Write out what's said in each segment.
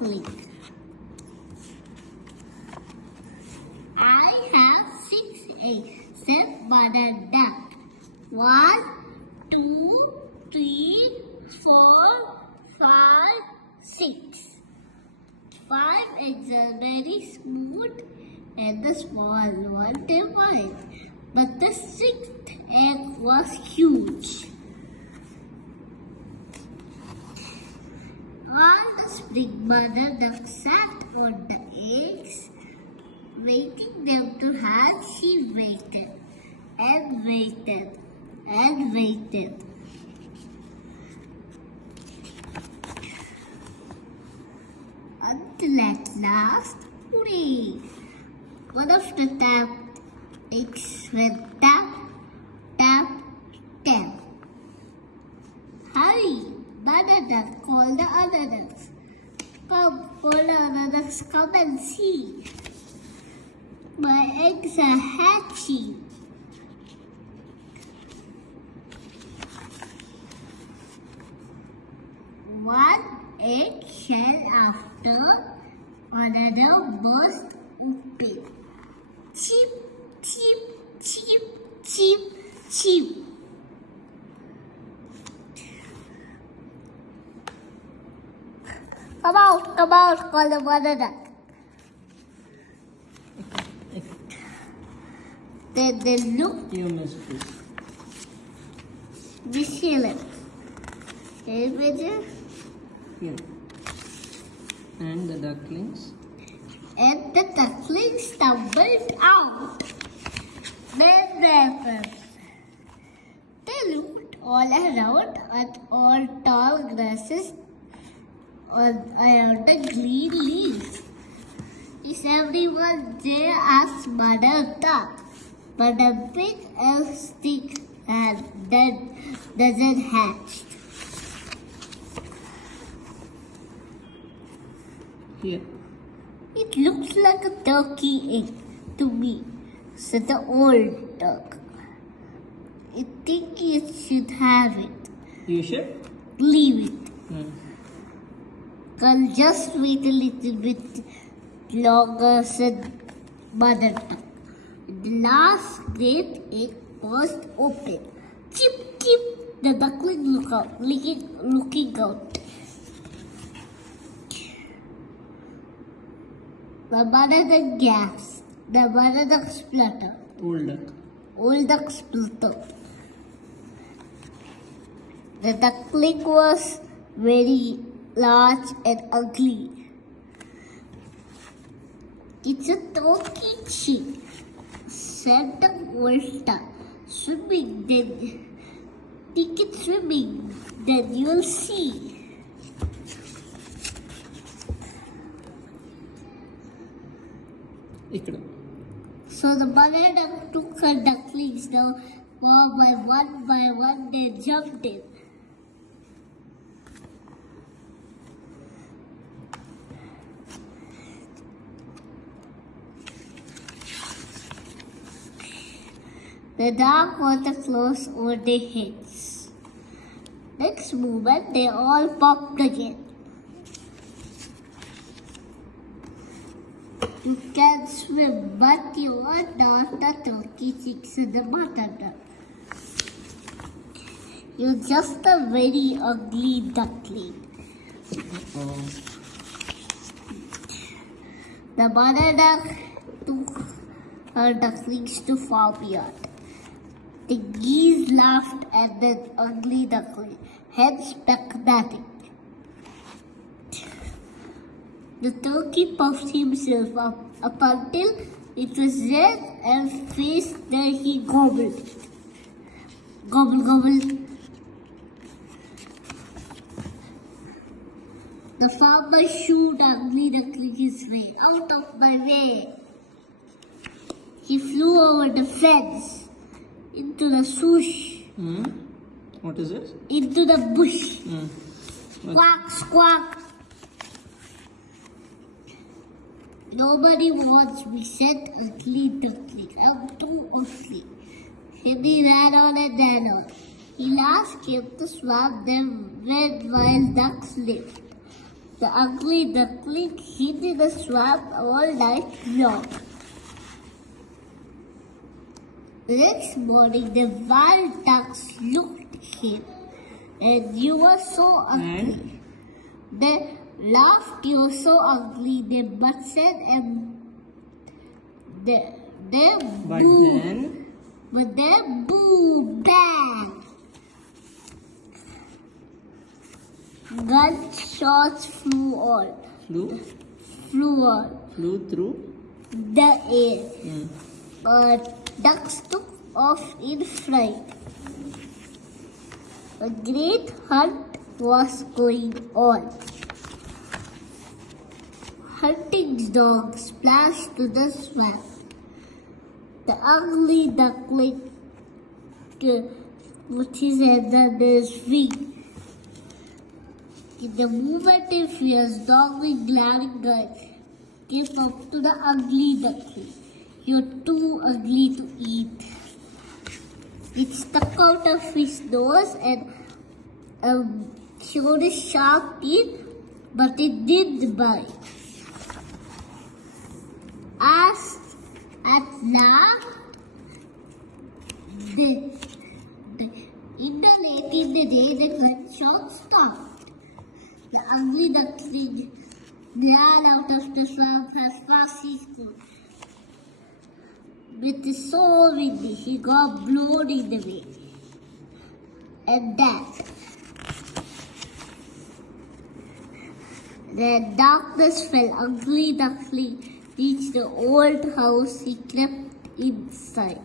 duckling. I have 6 eggs, said Mother Duck. 1, 2, 3, 4, 5, 6. 5 eggs are very smooth and the small one they white. But the 6th egg was huge. While the spring mother duck sat on the eggs, waiting them to hatch, she waited and waited and waited. Until at last, hooray! One of the eggs went tap, tap, tap. Hurry! Mother duck called the other ducks. Come, all the other ducks, come and see. My eggs are hatching. One egg shell after another burst open. Cheep, cheep, cheep, cheep, cheep. Come out, call the mother duck. Then they look. You must please. Here. Here. And the ducklings. And the ducklings stumbled out. Then they looked all around at all tall grasses around the green leaves. Is everyone there? Asked Mother Duck. But nothing else stick and then doesn't hatch. Here. It looks like a turkey egg to me, said the old duck. I think you should have it. You should? Leave it. Hmm. Just wait a little bit longer, said Mother Duck. The last great egg burst open. Chip, chip, the duckling looking out. The mother duck gasped. The mother duck spluttered. Old duck. Old duck spluttered. The duckling was very large and ugly. It's a turkey chick, said the old duck. Swimming, then. Take it swimming, then you'll see. So the mother duck took her ducklings down. One by one, they jumped in. The dark water closed over their heads. Next moment, they all popped again. You can swim, but you are not the turkey chicks in the mother duck. You're just a very ugly duckling. The mother duck took her ducklings to farmyard. The geese laughed at the ugly duckling, hence duck-natting. The turkey puffed himself up until it was red and faced there he gobbled. Gobble, gobble. The farmer shooed ugly duckling his way. Out of my way. He flew over the fence into the swoosh. What is it? Into the bush. Squawk, squawk. Nobody wants me, said ugly duckling. I'm too ugly. Then he ran on and ran on. He last came to swamp them where wild ducks lived. The ugly duckling hid in the swamp all night long. The next morning, the wild ducks looked at him, and you were so ugly. They laughed, you were so ugly. They said, and they But then, boo, bang. Gunshots flew flew through the air. Ducks took off in fright. A great hunt was going on. Hunting dogs splashed to the swamp. The ugly duckling put his head under his wing. In the moment of fierce, dog with glaring eyes came up to the ugly duckling. You're too ugly to eat. It stuck out of his nose and showed his sharp teeth, but it didn't bite. At last, in the day, the gunshot stopped. The ugly duckling ran out of the swamp as fast as he could. With the so windy, he got blown in the wind. And then darkness fell. Ugly duckling reached the old house. He crept inside.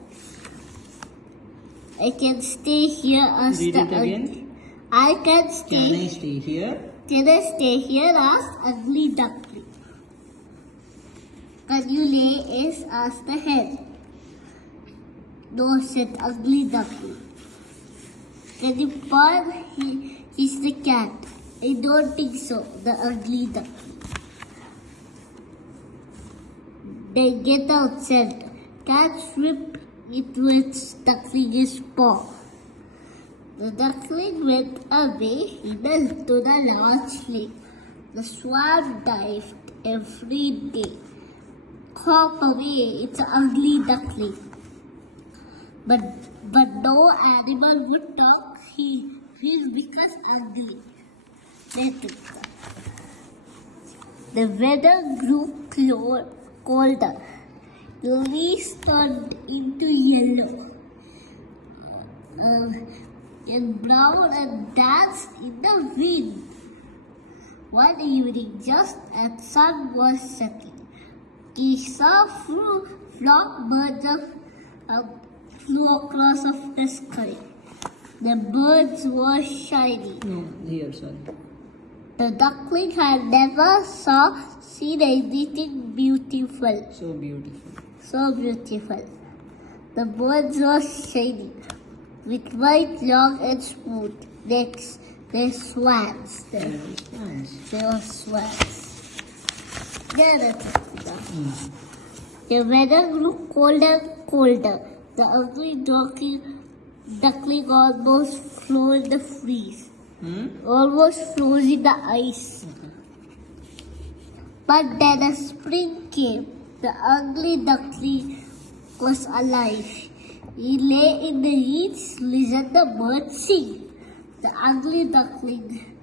I can stay here as Read the it again. I can Can I stay. stay here? Can I stay here as ugly duckling? Can you lay is asked the hen. No, said ugly duckling. Can you purr? He's the cat. I don't think so, the ugly duckling. They get out, said. Cat whipped it with duckling's paw. The duckling went away. He knelt to the large lake. The swan dived every day. Hop away, it's an ugly duckling. But no animal would talk. He's because ugly. The weather grew colder. The leaves turned into yellow and brown and danced in the wind. One evening, just as sun was setting, he saw flock birds flew across of the sky. The birds were shiny. No, here, sorry. The duckling had never seen anything beautiful. So beautiful. So beautiful. The birds were shiny, with white, long and smooth necks. They're swans. They were swans. The weather grew colder and colder. The ugly duckling almost froze in the freeze. Almost froze in the ice. But then a spring came. The ugly duckling was alive. He lay in the reeds, listened to the birds sing. The ugly duckling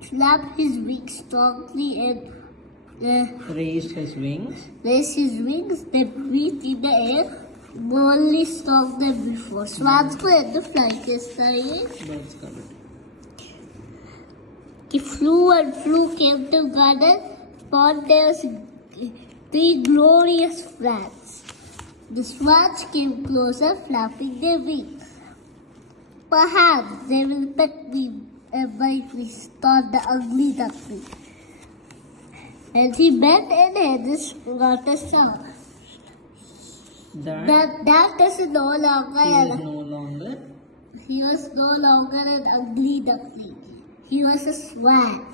flapped his wings strongly and Raised his wings. They breathed in the air more strong than before. Swans could fly this time. Birds covered. He flew and flew, came to garden, found there was 3 glorious swans. The swans came closer, flapping their wings. Perhaps they will pet me and bite me, thought the ugly duckling. And he bent and had this got a sound. That is no longer. He was no longer an ugly duckling. He was a swan.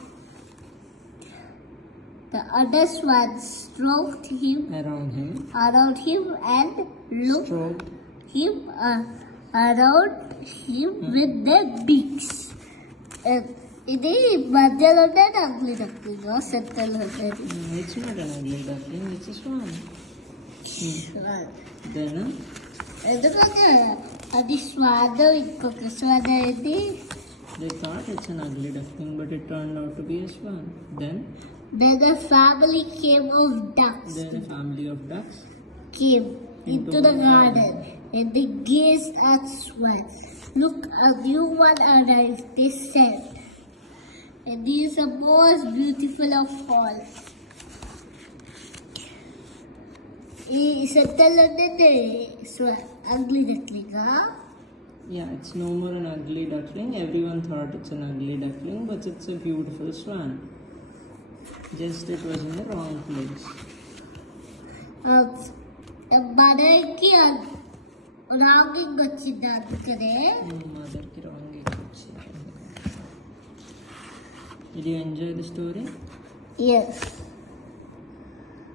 The other swans stroked him Around him and looked stroked him around him with their beaks. And ఇది మధ్యలో ఉండేది ugly duckling సెంటర్లో ఉండేది. It's not an ugly duckling, it's a swan. Then, ఎందుకంటే అది స్వాద ఇంకొక స్వాద ఇది. they thought it's an ugly duckling, but it turned out to be a swan. Then A family came of ducks a family of ducks. came into the garden and they gazed at Swan. Look, a new one arrived, they said. And he is the most beautiful of all. He settled under the Swan, ugly duckling, huh? Yeah, it's no more an ugly duckling. Everyone thought it's an ugly duckling, but it's a beautiful swan. Just it was in the wrong place. మనకి ragging వచ్చింది అందుకనే. Mother ki wrong age. Did you enjoy the story? Yes.